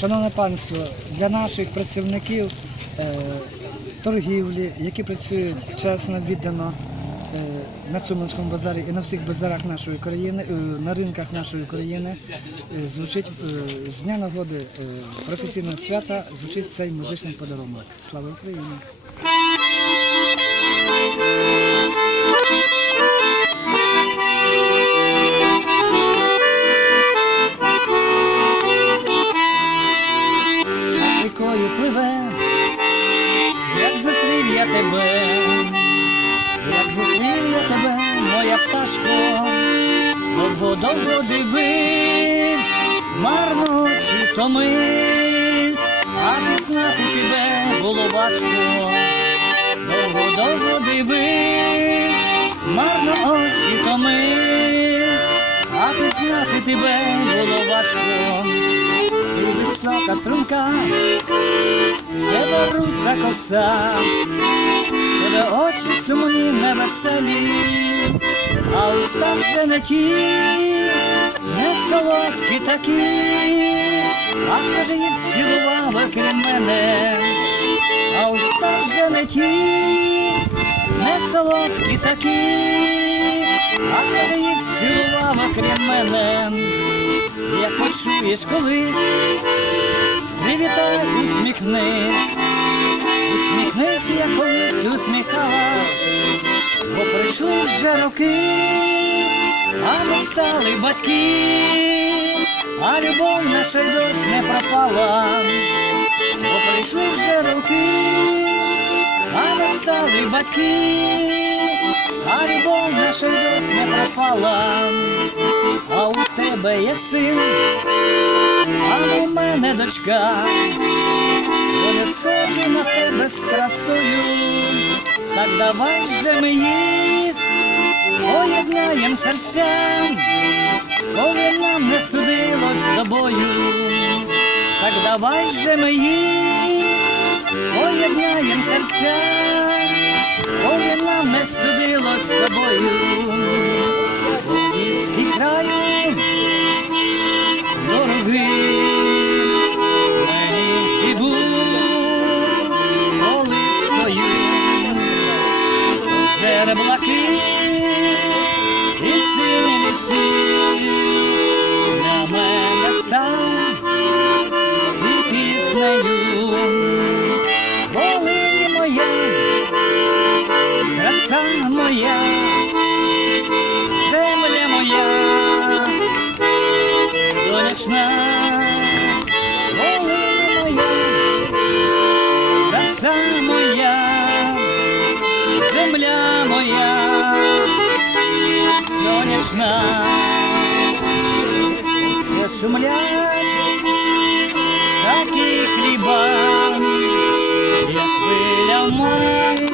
Шановне панство, для наших працівників е, торгівлі, які працюють чесно, віддано е, на Суманському базарі і на всіх базарах нашої країни, е, на ринках нашої країни, звучить з дня нагоди професійного свята, звучить цей музичний подарунок. Слава Україні! Тебе, як зустрів я тебе, моя пташко, довго-довго дивився, марно чи томився, а пізнати тебе було важко, довго-довго дивився, марно очі томився, а пізнати тебе було важко. Висока струнка, тебе руса коса, тебе очі сумні невеселі, а уста вже не ті, не солодкі такі, а ж їх цілував окрім мене, а уста вже не ті, не солодкі такі, а їх цілував окрім мене як почуєш колись, привітай, усміхнись, усміхнись, як колись усміхалась, бо прийшли вже роки, а ми стали батьки, а любов наша й досі не пропала, бо прийшли вже роки, а ми стали батьки, а любов наша й пропала а у тебе є син, а у мене дочка, вони схожі на тебе з красою, так давай же ми їх поєднаєм серцям, коли нам не судилось з тобою, так давай же ми їх поєднаєм серцям, коли нам не судилось з тобою. Волине моя, краса моя, земля моя, сонячна, все шумлять, такі хліба, як хвиля в морі,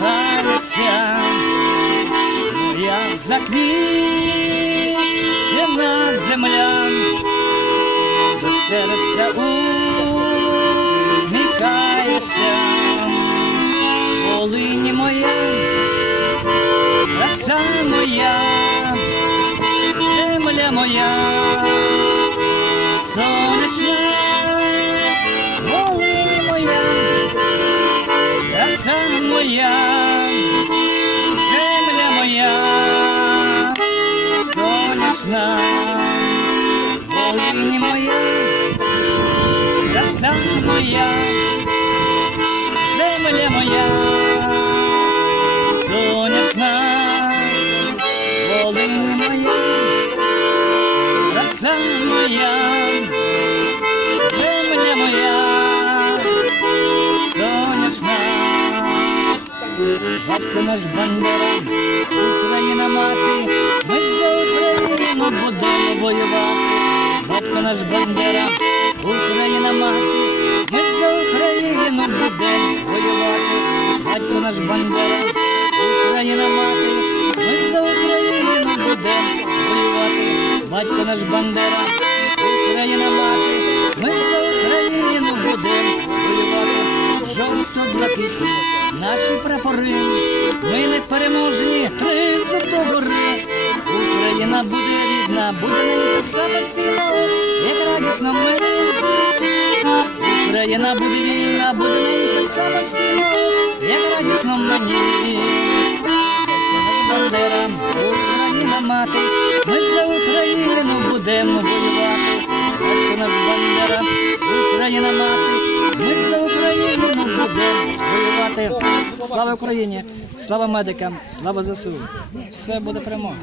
галяться моя заквітчена земля, до серця усміхається, Волині моя, краса моя, земля моя, сонячна, Волині моя, краса моя, земля моя, сонячна, Волині моя, краса моя, земля моя, сонячна. Батько наш бандера, Україна мати, воювати. Батько наш бандера, Україна мати, ми за Україну будемо воювати. Батько наш бандера, Україна мати, ми за Україну будемо воювати. Батько наш бандера, Україна мати, ми за Україну будемо воювати. Жовто-блакитні наші прапори, ми не переможні, три до гори. Україна буде рідна, буде ненька самостійна, як радісно мені Україна буде вільна, буде ненька самостійна, як радісно мені. Бандера, Україна мати, ми за Україну будемо воювати. Батько наш Бандера, Україна мати, ми за Україну будемо воювати. Слава Україні, слава медикам, слава ЗСУ. Все буде перемога.